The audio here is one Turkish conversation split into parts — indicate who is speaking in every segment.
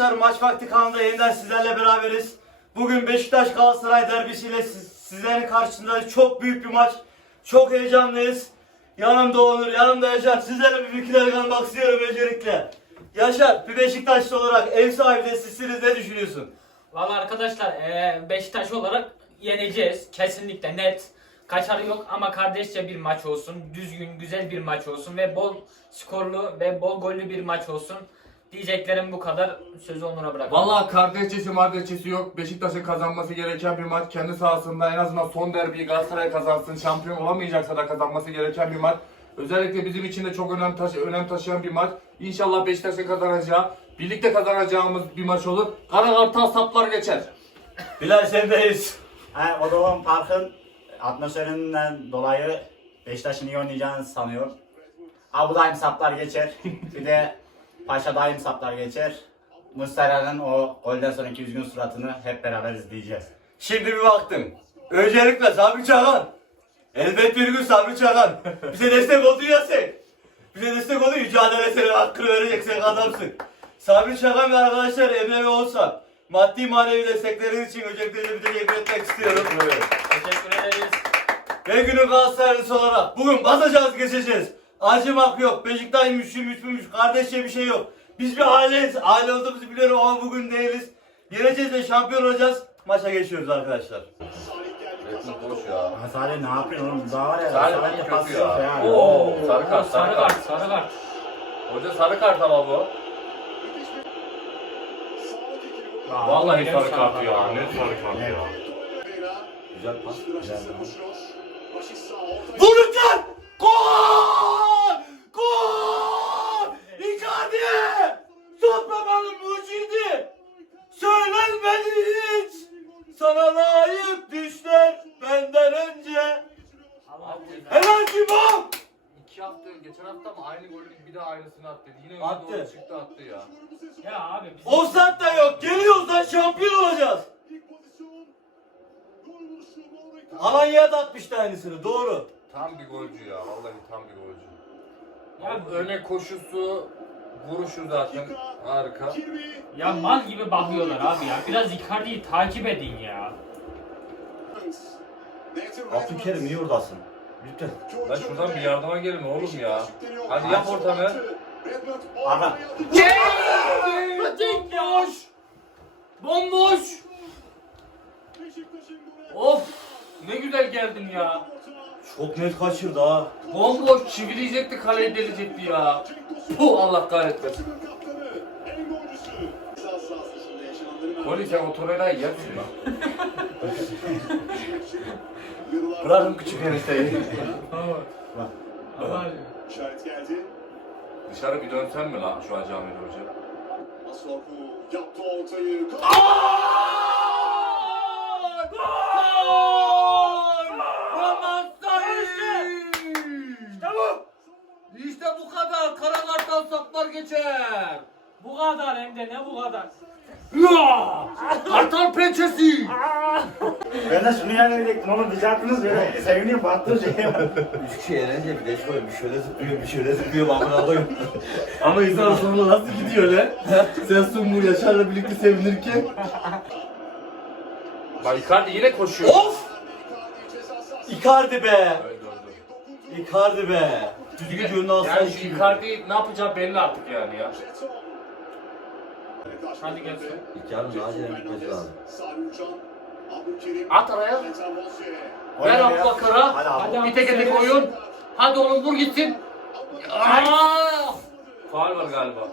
Speaker 1: arkadaşlar maç vakti kanalında yeniden sizlerle beraberiz. Bugün Beşiktaş Galatasaray derbisiyle siz, sizlerin karşısında çok büyük bir maç. Çok heyecanlıyız. Yanımda Onur, yanımda Yaşar. Sizlere bir fikirler kalmak istiyorum öncelikle. Yaşar, bir Beşiktaşlı olarak ev sahibi de sizsiniz ne düşünüyorsun?
Speaker 2: Valla arkadaşlar eee, Beşiktaş olarak yeneceğiz. Kesinlikle net. Kaçarı yok ama kardeşçe bir maç olsun. Düzgün, güzel bir maç olsun ve bol skorlu ve bol gollü bir maç olsun. Diyeceklerim bu kadar. Sözü Onur'a bırakıyorum.
Speaker 3: Valla kardeşçesi mardeşçesi yok. Beşiktaş'ın kazanması gereken bir maç. Kendi sahasında en azından son derbiyi Galatasaray kazansın. Şampiyon olamayacaksa da kazanması gereken bir maç. Özellikle bizim için de çok önem, taşı önem taşıyan bir maç. İnşallah Beşiktaş'ın kazanacağı, birlikte kazanacağımız bir maç olur. Kara kartal saplar geçer.
Speaker 1: Bilal sendeyiz.
Speaker 4: Ha, Odovan Park'ın atmosferinden dolayı Beşiktaş'ın iyi oynayacağını sanıyor. Abu saplar geçer. Bir de Paşa daim saplar geçer. Muslera'nın o golden sonraki üzgün suratını hep beraber izleyeceğiz.
Speaker 1: Şimdi bir baktım. Öncelikle Sabri Çağan. Elbet bir gün Sabri Çağan. Bize destek oldun ya sen. Bize destek oldun mücadele senin hakkını verecek sen adamsın. Sabri Çağan ve arkadaşlar Emre ve Oğuzhan. Maddi manevi destekleriniz için öncelikle bir teşekkür etmek istiyorum.
Speaker 2: Teşekkür ederiz.
Speaker 1: Ve günün Galatasaraylısı olarak bugün basacağız geçeceğiz. Acımak yok. Beşiktaş'mış, Müslümüş, kardeşçe bir şey yok. Biz bir aileyiz. Aile olduğumuzu biliyorum ama bugün değiliz. Yeneceğiz ve şampiyon olacağız. Maça geçiyoruz arkadaşlar.
Speaker 3: boş ya.
Speaker 4: Ha, Salih ne yapıyorsun oğlum? Daha var ya.
Speaker 3: Salih kötü
Speaker 4: pas
Speaker 3: ya.
Speaker 4: yok ya.
Speaker 3: Oo, sarı kart,
Speaker 2: sarı
Speaker 3: sarı
Speaker 2: kart,
Speaker 3: kart.
Speaker 2: sarı kart.
Speaker 3: Hoca sarı kart ama bu. Vallahi sarı kart ya. Ne sarı kart ya.
Speaker 4: Güzel pas. Güzel pas.
Speaker 1: Vuracak! Gol!
Speaker 3: Bir daha aynısını attı. Yine
Speaker 1: Attı.
Speaker 3: doğru çıktı attı ya.
Speaker 2: Ya abi bizim-
Speaker 1: Offside da yok. Geliyoruz lan şampiyon olacağız. Alanya'ya da atmıştı aynısını. Doğru.
Speaker 3: Tam bir golcü ya. Vallahi tam bir golcü.
Speaker 2: Ya,
Speaker 3: öne koşusu, vuruşu zaten harika.
Speaker 2: ya mal gibi bakıyorlar abi ya. Biraz Icardi'yi takip edin ya.
Speaker 1: Abdülkerim niye oradasın? Lütfen.
Speaker 3: Lan şuradan bir yardıma gelin oğlum ya. Hadi yap ortamı.
Speaker 4: Aha.
Speaker 3: Bomboş! Bomboş! Of! Ne güzel geldin ya.
Speaker 1: Çok net kaçırdı ha.
Speaker 3: Bomboş çivileyecekti kaleyi delecekti ya. Puh Allah kahretmesin. Koli sen o Torreira'yı yersin lan.
Speaker 1: Bırakın küçük enişteyi.
Speaker 2: Ama
Speaker 5: İşaret geldi.
Speaker 3: Dışarı bir dönsen mi lan şu an Camil Hoca?
Speaker 5: Masuaku yaptı ortayı.
Speaker 3: İşte bu kadar. Kara kartal saplar geçer.
Speaker 2: bu kadar hem de ne bu kadar.
Speaker 3: Kartal pençesi.
Speaker 4: Ben de şunu yanılacaktım oğlum. Biz yaptınız böyle. Seviniyorum baktığım şeye bak.
Speaker 1: Üç kişi eğlence bir de şöyle bir şöyle zıplıyor bir şöyle zıplıyor amına koyayım. Ama insan sonunda nasıl gidiyor lan? Sen Sungur Yaşar'la birlikte sevinirken.
Speaker 3: Bak Icardi yine koşuyor.
Speaker 1: Of! Icardi be!
Speaker 3: Öldü öldü.
Speaker 1: Icardi be! Düzgün
Speaker 3: Yani
Speaker 1: alsaydı
Speaker 3: şu
Speaker 1: iki bin.
Speaker 3: Icardi ne yapacağı belli artık yani ya.
Speaker 2: Hadi gelsin.
Speaker 1: Icardi'nin acilen gitmesi lazım.
Speaker 3: At araya. Ver.
Speaker 4: Hadi
Speaker 3: Bir tek tek oyun. Hadi oğlum vur gitsin. Aa! Faul var galiba.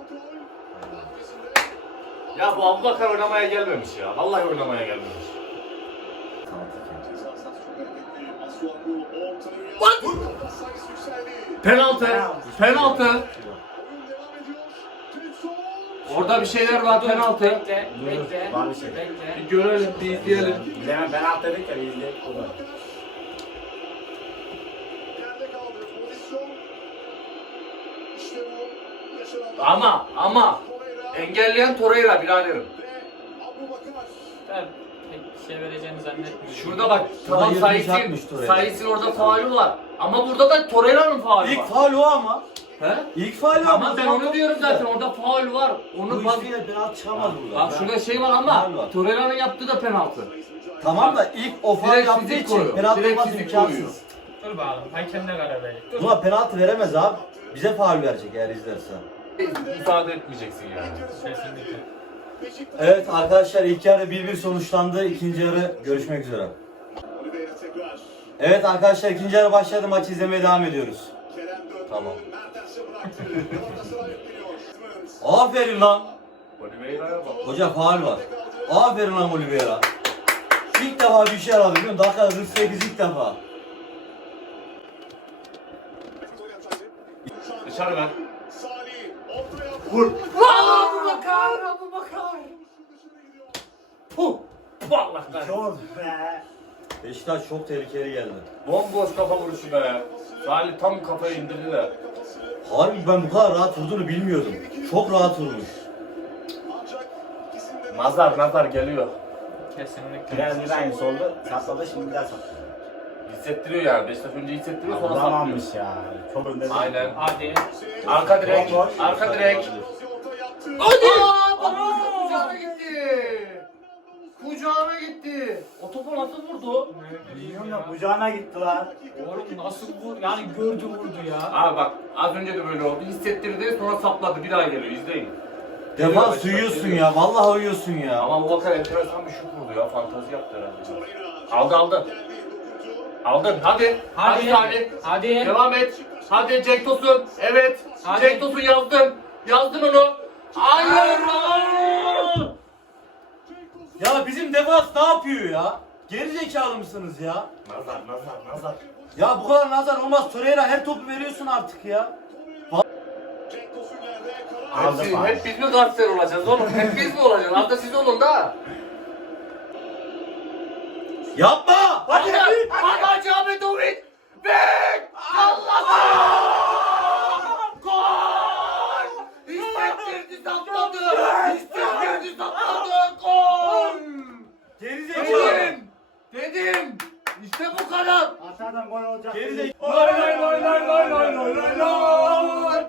Speaker 3: Ya bu Abubakar oynamaya gelmemiş ya. Vallahi oynamaya gelmemiş.
Speaker 5: Sayıs yükseldi.
Speaker 3: Penaltı. Penaltı. Orada bir şeyler var penaltı.
Speaker 2: Bekle, bekle,
Speaker 4: Var bir şey.
Speaker 2: bekle.
Speaker 3: Bir görelim, bir izleyelim.
Speaker 4: Biz hemen penaltı dedik ya. O da.
Speaker 5: Bu. Yaşanan.
Speaker 3: Ama ama engelleyen Torreira biraderim.
Speaker 2: Ben pek bir şey vereceğini zannetmiyorum.
Speaker 3: Şurada bak tamam
Speaker 1: yapmış Torreira.
Speaker 3: Sait'in orada faulü var. Ama burada da Torreira'nın faulü
Speaker 1: İlk
Speaker 3: var.
Speaker 1: faul o ama.
Speaker 3: He?
Speaker 1: İlk faal var.
Speaker 3: Ama ben onu diyorum zaten orada faul var. Onu
Speaker 1: Bu
Speaker 3: bak,
Speaker 1: hiçbir penaltı çıkamaz burada.
Speaker 3: bak şurada şey var
Speaker 1: Faul
Speaker 3: ama
Speaker 1: var.
Speaker 3: Torreira'nın yaptığı da penaltı.
Speaker 1: Tamam da ilk o faal
Speaker 3: Direkt
Speaker 1: yaptığı
Speaker 3: fizik
Speaker 1: için
Speaker 3: koyuyor.
Speaker 1: penaltı
Speaker 3: Direkt
Speaker 1: olması
Speaker 3: fizik
Speaker 1: imkansız.
Speaker 2: Dur bakalım. Hakem ne karar verecek? Dur.
Speaker 1: Buna penaltı veremez abi. Bize faal verecek eğer izlerse.
Speaker 3: Müsaade etmeyeceksin yani.
Speaker 2: Kesinlikle.
Speaker 1: Evet arkadaşlar ilk yarı 1-1 sonuçlandı. İkinci yarı görüşmek üzere.
Speaker 5: Oliveira tekrar.
Speaker 1: Evet arkadaşlar ikinci yarı başladı. Maçı izlemeye devam ediyoruz.
Speaker 5: Kerem döndü.
Speaker 3: Tamam.
Speaker 1: Aferin lan.
Speaker 3: Oliveira'ya bak.
Speaker 1: Hoca faal var. Aferin lan Oliveira. İlk defa bir şey aradı biliyor musun? Dakika 48 ilk defa.
Speaker 3: Dışarı ver.
Speaker 1: Vur.
Speaker 3: Abu Bakar, Abu Bakar. Puh. Allah kahretsin.
Speaker 4: Be.
Speaker 1: Beşiktaş çok tehlikeli geldi.
Speaker 3: Bomboş kafa vuruşu be. Salih tam kafaya indirdi de.
Speaker 1: Harbi ben bu kadar rahat vurduğunu bilmiyordum. Çok rahat vurmuş.
Speaker 5: Ancak ikisinde de
Speaker 3: Nazar nazar geliyor.
Speaker 2: Kesinlikle.
Speaker 4: Biraz bir aynısı oldu. Sapladı şimdi bir daha sapladı.
Speaker 3: Hissettiriyor yani. Beşiktaş önce hissettiriyor sonra saplıyor.
Speaker 4: Vuramamış ya. Çok önde.
Speaker 3: Aynen.
Speaker 2: Hadi.
Speaker 3: Arka direk. Arka direk. Hadi! Aa, kucağına gitti. Kucağına gitti. O topu nasıl vurdu?
Speaker 4: Bilmiyorum da kucağına gitti lan.
Speaker 2: Oğlum nasıl vur? Yani gördü vurdu ya.
Speaker 3: Abi bak az önce de böyle oldu. Hissettirdi sonra sapladı. Bir daha geliyor. İzleyin.
Speaker 1: Defans uyuyorsun ya. Vallahi uyuyorsun ya.
Speaker 3: Ama bu kadar enteresan bir şut vurdu ya. Fantazi yaptı herhalde. Aldı aldı. Aldın. Hadi. Hadi,
Speaker 2: Hadi.
Speaker 3: Salih.
Speaker 2: Hadi.
Speaker 3: Devam et. Hadi Cenk Tosun. Evet.
Speaker 2: Hadi.
Speaker 3: Cenk Tosun yazdın. Yazdın onu. Hayır. Aa!
Speaker 1: Ya bizim defans ne yapıyor ya? Geri zekalı mısınız ya?
Speaker 3: Nazar nazar nazar.
Speaker 1: Ya bu kadar nazar olmaz. Torreira her topu veriyorsun artık ya.
Speaker 4: Aldı
Speaker 3: Hep, biz mi Galatasaray olacağız oğlum? Hep biz mi olacağız? Hatta siz olun da.
Speaker 1: Yapma!
Speaker 3: Hadi. Hadi Hacı Ahmetoviç. Bek. Allah'ım. Gol. İsteklerdi sapladı. İsteklerdi sapladı. Gol.
Speaker 1: Geri zekalı.
Speaker 3: Dedim. Dedim. İşte bu
Speaker 4: Atadan gol olacak.
Speaker 1: Geri zekalı.
Speaker 3: Lay lay lay lay lay lay lay lay lay.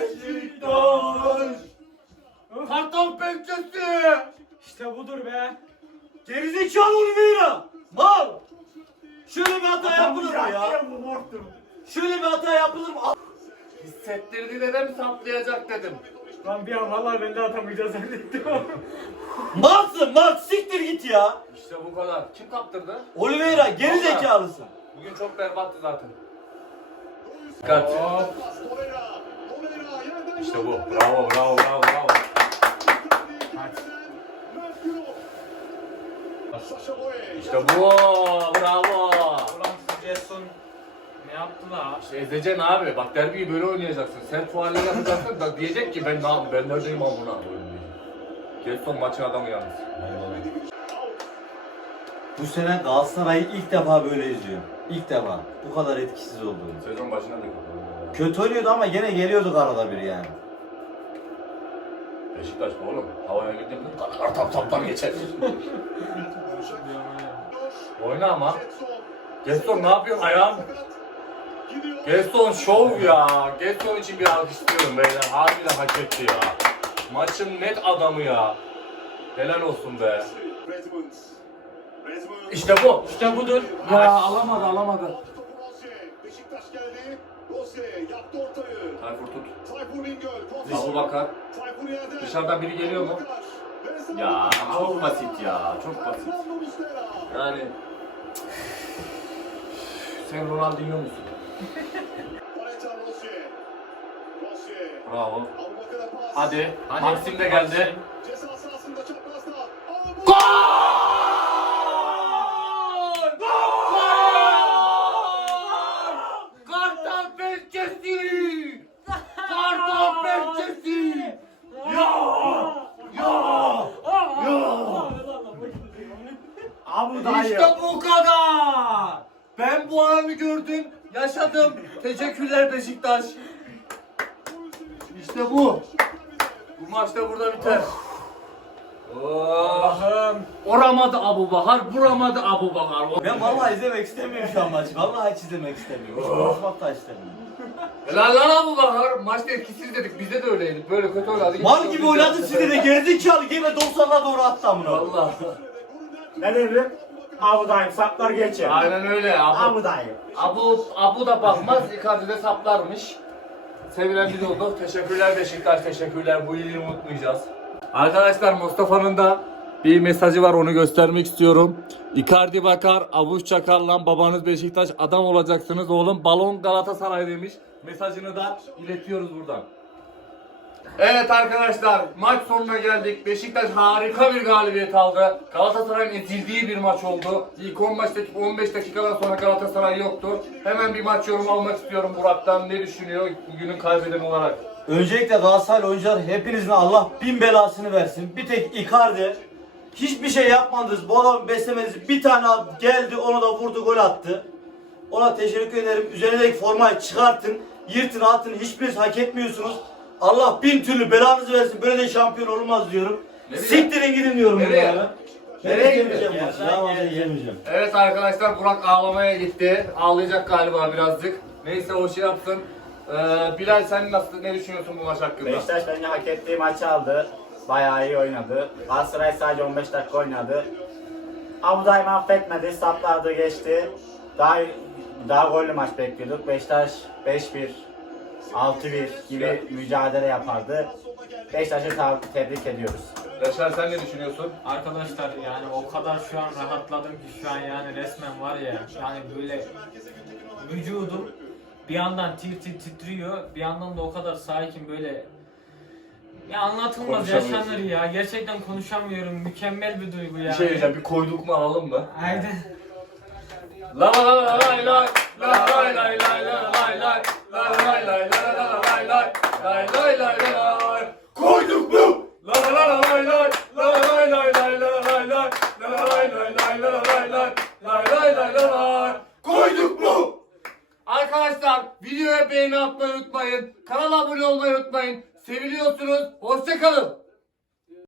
Speaker 3: Beşiktaş. Kartal pençesi.
Speaker 2: İşte budur be.
Speaker 1: Geri zekalı Oliveira. Mal. Şöyle bir hata yapılır mı ya?
Speaker 4: Bu.
Speaker 1: Şöyle bir hata yapılır mı?
Speaker 3: Hissettirdi dedim saplayacak dedim.
Speaker 2: Lan bir an vallahi ben de atamayacağız zannettim.
Speaker 1: Malsın mal siktir git ya.
Speaker 3: İşte bu kadar. Kim kaptırdı?
Speaker 1: Oliveira geri zekalısın.
Speaker 3: Bugün çok berbattı zaten. Dikkat. İşte bu. Bravo bravo bravo bravo. İşte bu. Bravo.
Speaker 2: Ulan şu Jason yaptı la?
Speaker 3: İşte ezeceksin abi. Bak derbiyi böyle oynayacaksın. Sen fuarlar yapacaksın da diyecek ki ben ne yapayım? Ben neredeyim amına. Gerson maçın adamı yalnız.
Speaker 1: Bu sene Galatasaray'ı ilk defa böyle izliyorum. İlk defa. Bu kadar etkisiz olduğunu.
Speaker 3: Sezon başına da
Speaker 1: Kötü oynuyordu ama gene geliyorduk arada bir yani.
Speaker 3: Beşiktaş bu oğlum. Havaya gittim mi? Kartlar tap taptan geçer. Oyna ama. Gerson ne yapıyorsun ayağım? Gerson şov ya. Gerson için bir alkış istiyorum beyler. Harbiden hak etti ya. Maçın net adamı ya. Helal olsun be. İşte bu.
Speaker 2: İşte budur.
Speaker 3: Ya alamadı alamadı.
Speaker 5: Beşiktaş geldi. Rossi yaptı ortayı.
Speaker 3: Tayfur tut.
Speaker 5: Tayfur Bingöl.
Speaker 3: Abu Bakar.
Speaker 5: Tayfur yerde.
Speaker 3: Dışarıdan biri geliyor mu? Ya çok basit ya. Çok basit. Yani sen Ronaldinho musun? Bravo. Hadi.
Speaker 2: Hadi.
Speaker 3: Maxim de geldi. Kartal pençesi! Kartal pençesi!
Speaker 4: Ya! Ya! Ya! Abi.
Speaker 3: İşte bu kadar. Ben bu anı gördüm yaşadım. Teşekkürler Beşiktaş. İşte bu. Bu maç da burada biter. Oh.
Speaker 2: Allah'ım.
Speaker 3: Oramadı Abu Bakar, vuramadı Abu Bakar.
Speaker 1: Ben vallahi izlemek istemiyorum şu an maçı. Vallahi hiç izlemek istemiyorum. Hiç konuşmak da istemiyorum.
Speaker 3: Helal lan Abu Bakar. Maçta etkisiz dedik. Bizde de öyleydi. Böyle kötü oynadı.
Speaker 1: Mal gibi oynadı sizi de gerizekalı gibi 90'a doğru attı amına.
Speaker 3: Valla.
Speaker 4: Ne dedim? Abu daim saplar geçer.
Speaker 3: Aynen öyle. Abu,
Speaker 4: Abu daim.
Speaker 3: Abu, Abu da bakmaz. Icardi de saplarmış. Sevilen biz olduk. Teşekkürler Beşiktaş. Teşekkürler. Bu iyiliği unutmayacağız. Arkadaşlar Mustafa'nın da bir mesajı var onu göstermek istiyorum. Icardi bakar, Avuç Çakar'la babanız Beşiktaş adam olacaksınız oğlum. Balon Galatasaray demiş. Mesajını da iletiyoruz buradan. Evet arkadaşlar maç sonuna geldik. Beşiktaş harika bir galibiyet aldı. Galatasaray'ın ezildiği bir maç oldu. İlk 15 dakika 15 dakikadan sonra Galatasaray yoktu. Hemen bir maç yorum almak istiyorum Burak'tan. Ne düşünüyor bugünün kaybedeni olarak?
Speaker 1: Öncelikle Galatasaray oyuncular hepinizin Allah bin belasını versin. Bir tek Icardi hiçbir şey yapmadınız. Bu adamı beslemediniz. Bir tane geldi onu da vurdu gol attı. Ona teşekkür ederim. Üzerindeki formayı çıkartın. Yırtın atın. Hiçbiriniz hak etmiyorsunuz. Allah bin türlü belanızı versin. Böyle de şampiyon olmaz diyorum.
Speaker 3: Nereye?
Speaker 1: Siktirin gidin diyorum.
Speaker 3: Nereye?
Speaker 1: burada ya.
Speaker 3: Nereye
Speaker 1: gideceğim fazla yiyemeyeceğim.
Speaker 3: Evet arkadaşlar Burak ağlamaya gitti. Ağlayacak galiba birazcık. Neyse o şey yapsın. Ee, Bilal sen nasıl ne düşünüyorsun bu maç hakkında?
Speaker 4: Beşiktaş bence hak ettiği maçı aldı. Bayağı iyi oynadı. Galatasaray sadece 15 dakika oynadı. Abu daim affetmedi. Saplardı geçti. Daha daha gollü maç bekliyorduk. Beşiktaş 5-1 6-1 gibi mücadele yapardı. Beşiktaş'ı ta- tebrik ediyoruz.
Speaker 3: Yaşar sen ne düşünüyorsun?
Speaker 2: Arkadaşlar yani o kadar şu an rahatladım ki şu an yani resmen var ya yani böyle vücudum bir yandan tir tir titriyor bir yandan da o kadar sakin böyle ya anlatılmaz
Speaker 3: Konuşamıyorsun.
Speaker 2: yaşanır ya gerçekten konuşamıyorum mükemmel bir duygu ya.
Speaker 3: Bir şey diyeceğim bir koyduk mu alalım mı?
Speaker 2: Aynen.
Speaker 3: La la la la la